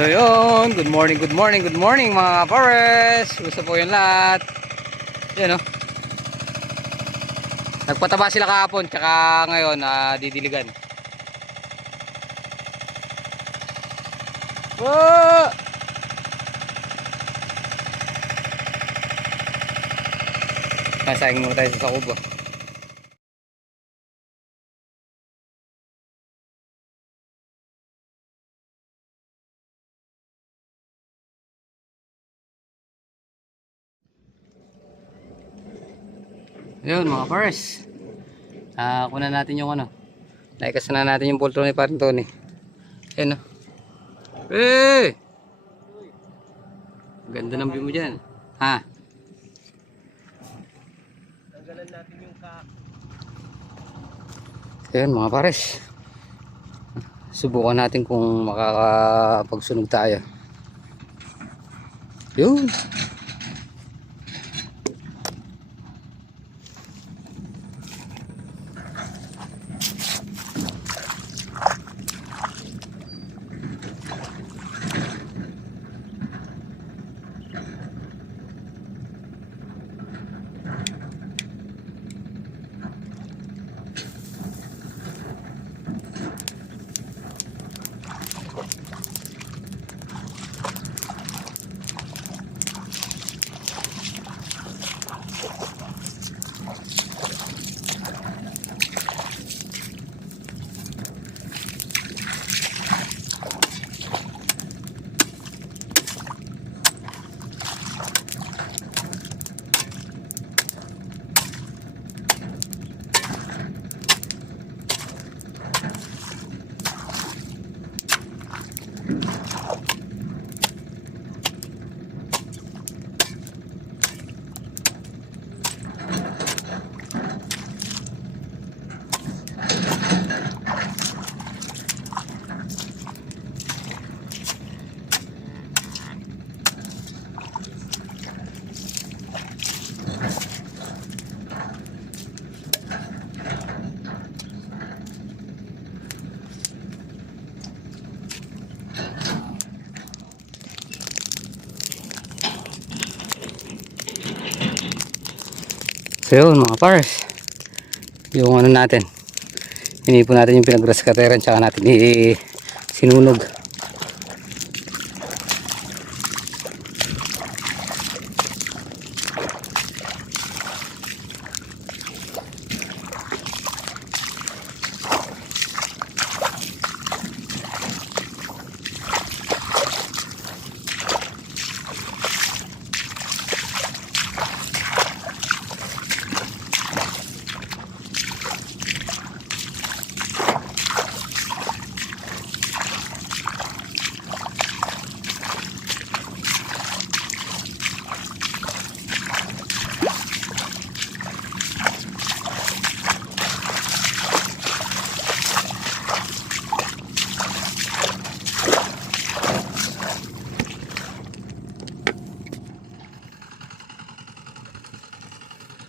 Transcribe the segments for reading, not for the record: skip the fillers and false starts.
So yun, good morning, good morning, good morning mga Pares. Gusto po yun lahat. Yan o. Nagpataba sila kahapon, tsaka ngayon didiligan. Oh! Nasayang muna tayo sa Sakuba. Yun mga Pares. Kunan natin yung ano. Naikas na natin yung pultron ni Paring Tony. Ayan o. Eh! Ganda ng view mo dyan. Ha? Tanggalan natin yung Ayan mga Pares. Subukan natin kung makakapagsunog tayo. Yun. So yun mga Pares, yung ano natin, hinipon natin yung pinag-grass cutter, tsaka natin sinunog.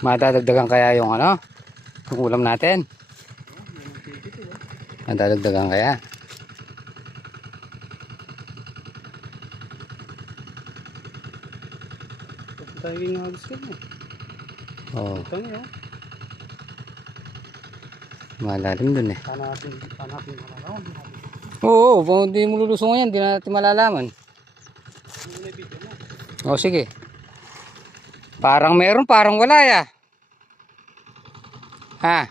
Madadagdagan kaya yung ano, yung ulam natin? Madadagdagan kaya? tayo yung nagis ka mo. Oo, Ito nyo. malalim dun eh. Hanapin malalaman. Oo, kung hindi mo lulusong yan, hindi natin malalaman. O sige. Parang meron, parang wala ya. Ha?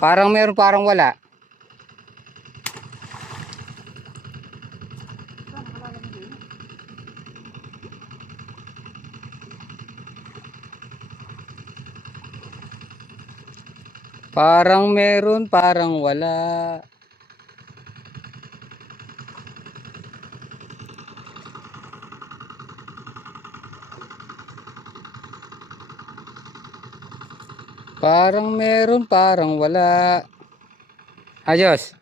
Parang meron, parang wala. Parang meron, parang wala. Parang meron, parang wala. Ayos.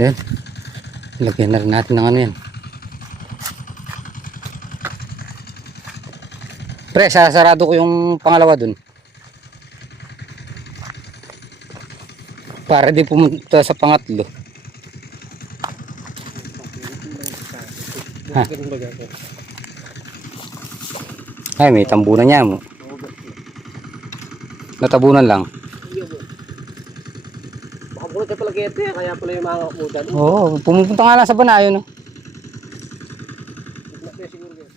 Ayan. Lagyan na rin natin ng ano yan. Pre, sasarado ko yung pangalawa dun. Para di pumunta sa pangatlo. Ha? Ay, may tambunan niya mo. Natabunan lang. Baka bulot na pala ito eh, kaya pala yung mga udan. Oo, pumupunta nga lang sa banayo, no? Siguro yun.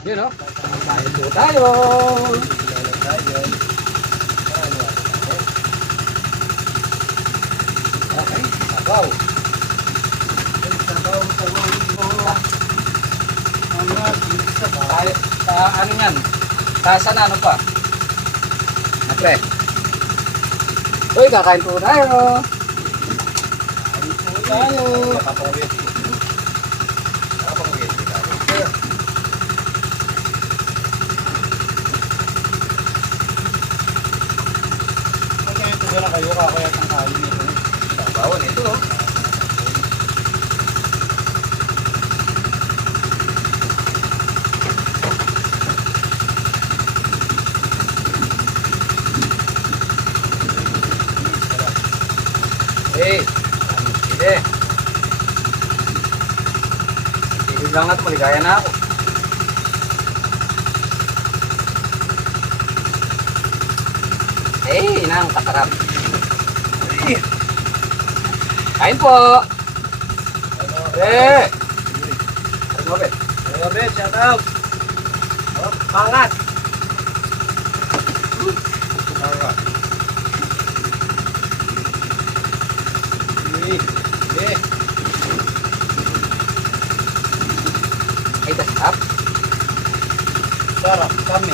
Yun, no? Tayo po tayo. Okay, sabaw. Ano yan? Tasa na ano pa? Pre. Uy, kakain po tayo. Kakain po tayo. Kaya kayo kakayat ng kain nito. Sabawan ito, no? Hey, sige. Tigil lang natin, maligaya na ako. Hey, nang kasarap. Kain po. Eh. Ano ba? Ano ba, shout out. Oh, pangat. Alright. Eh. Ay, kasarap. Sarap, kami.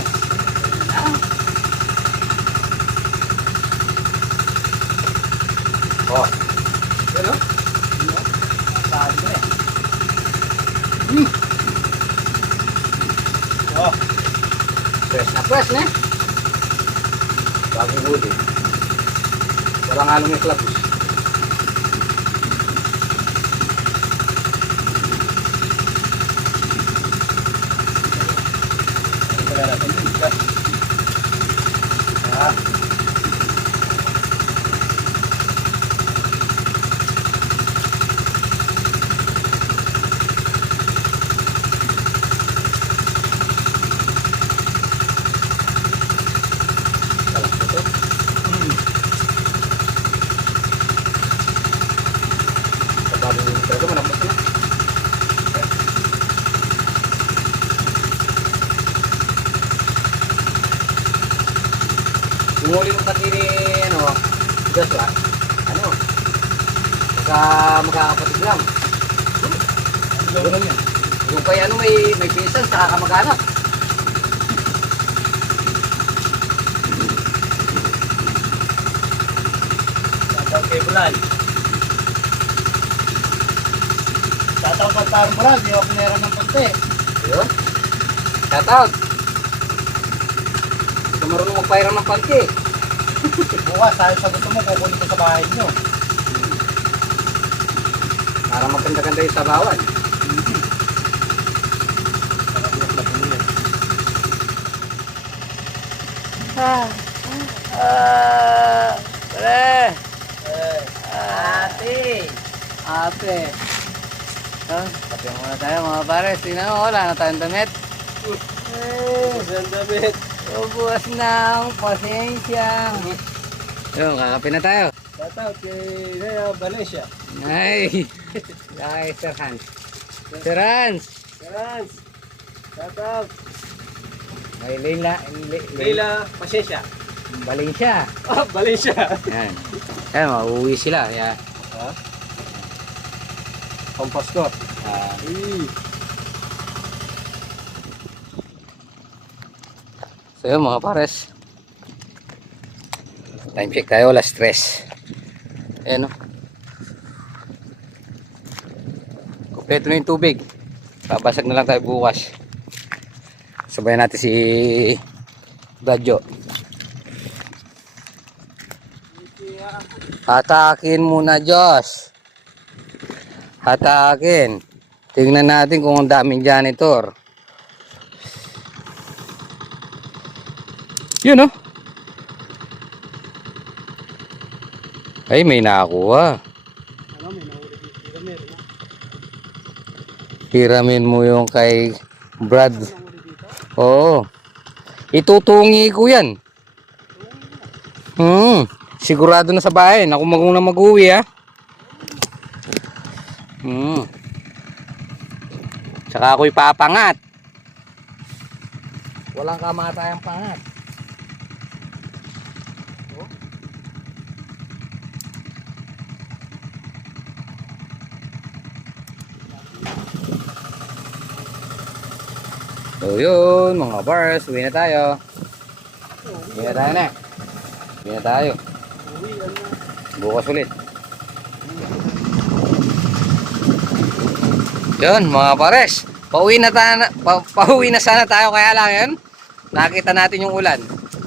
Oh. Ano? Saan mo eh. Oh. Fresh na. Bagong huli. Walang halong may klapos. Malinis talaga, malambot na. Umuli ng patiri, ano, Joshua, ano, magkakapatid lang. Ganun yan. Yung kay ano, may pinsan, saka kamag-anak. Shoutout kay Bulan. Shoutout sa Tarong Bulan, di ako meron ng punti. Ayun. Shout out. Hindi ka marunong magpairang ng panty. Bukas, dahil sa gusto mo, kukunin ko sa bahay nyo. Para maganda-ganda yung sabawan. Pre. Ate! Ate. Kape muna tayo mga pares. Tingnan mo, wala na tayong damit. Ang damit. Ubus na ang pasensya. Ayun, kakape na tayo. Shoutout kay Nea Valencia. Ay. Ay, Sir Hans. Sir Hans. Franz! Shoutout! Ay, Leila. Leila Pasensya. Valencia. Ah, Valencia! Yan. Ayan, mauwi sila. Yan. Ha? Pampasko. So yun mga pares. Time check tayo, wala stress. Ayan o. Kompleto na yung tubig. Babasag na lang tayo bukas. Sabayan natin si Dadyo. Hatakin muna, Diyos. Hatakin. Tingnan natin kung ang daming janitor. Yun, oh. Ay, may nakakuha. Ano, may nahuli dito. Meron na. Hiramin mo yung kay Brad. Oo. Itutungi ko yan. Sigurado na sa bahay. Ako maguna mag-uwi, ha. Tsaka ako'y papangat. Walang kamatayang pangat. So yun mga bars, uwi na tayo. Uwi na tayo na. Uwi na tayo. Bukas ulit. Yun mga pares, pauwi na, pauwi na sana tayo, kaya lang yun nakita natin yung ulan.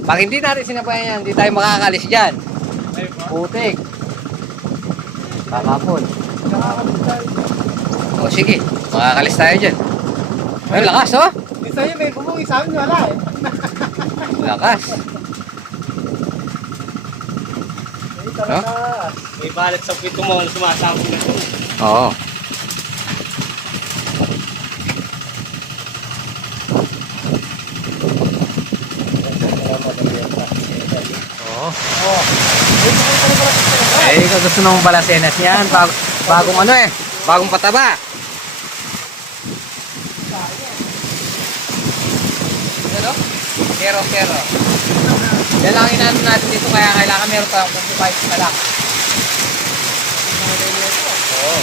Pag hindi natin sinabayan yan, hindi tayo makakalis dyan. Putik. Kakapon. O sige, makakalis tayo dyan. Ayun, lakas oh. Isa yun, may bumong isa amin wala eh. Lakas. No? May balat sa pito mo, sumasama na ito. Oo. Eh, ikaw gusto nung balasenas niyan. Bagong ano eh. Bagong pataba. Ano? Kero. Yan lang inaano natin dito, kaya kailangan meron pa kung kumain na lang. Oo.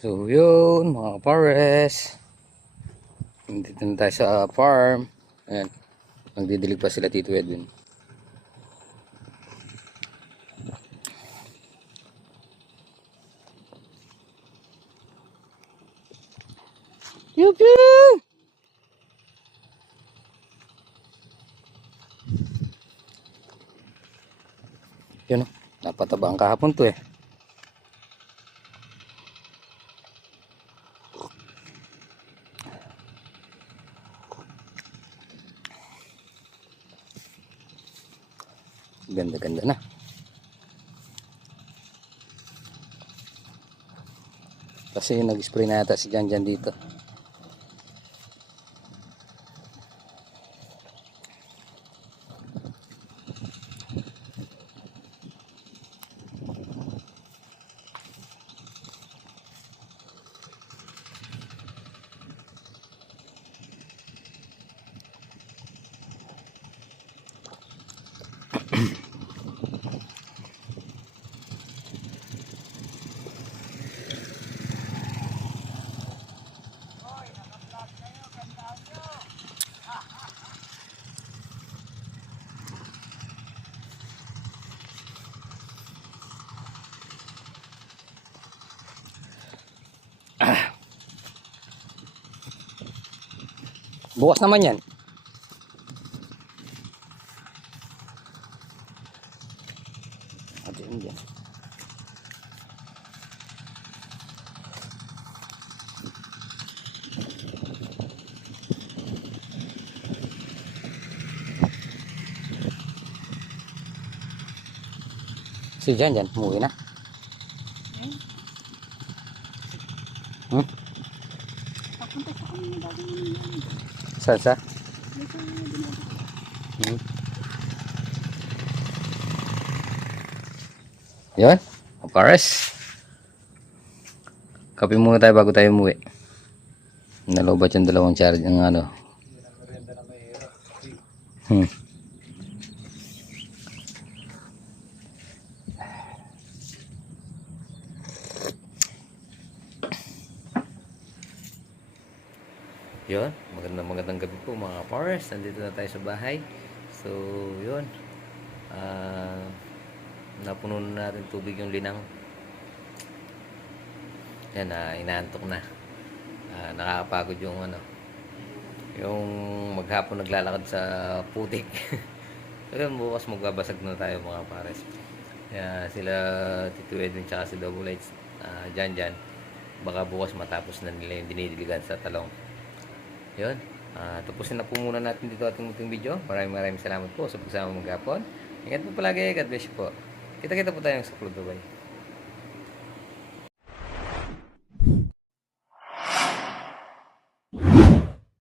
So yun mga pares, dito na tayo sa farm. Ayan, nagdidilig pa sila Tito Edwin. Yup yup. Yun o, napataba ang kahapon to eh. Ganda-ganda na. Kasi nag-spray na yata si Jan dito. Bukas naman yan. Diyan, diyan. Si Jan, umuwi na. Hmm? Papunta sa kami ng bagay. Sa? Hmm. Yun. Pares. Kape muna tayo bago tayo umuwi. Nalobat yung dalawang charge ng ano. Hmm. Yun, magandang gabi po mga Pares. Nandito na tayo sa bahay. So, yun. Napuno na natin tubig yung linang. Yan, inaantok na. Nakakapagod yung ano. Yung maghapon naglalakad sa putik. So, yun, bukas magbabasag na tayo mga Pares. Kaya sila Tito Edwin tsaka si Double H. Jan. Baka bukas matapos na nila yung dinidiligan sa talong. Yun. Tapusin na po muna natin dito ating munting video. Maraming salamat po sa pagsama maghapon. Ingat po palagi. God bless you po. Kita-kita po tayo sa Club Dubai.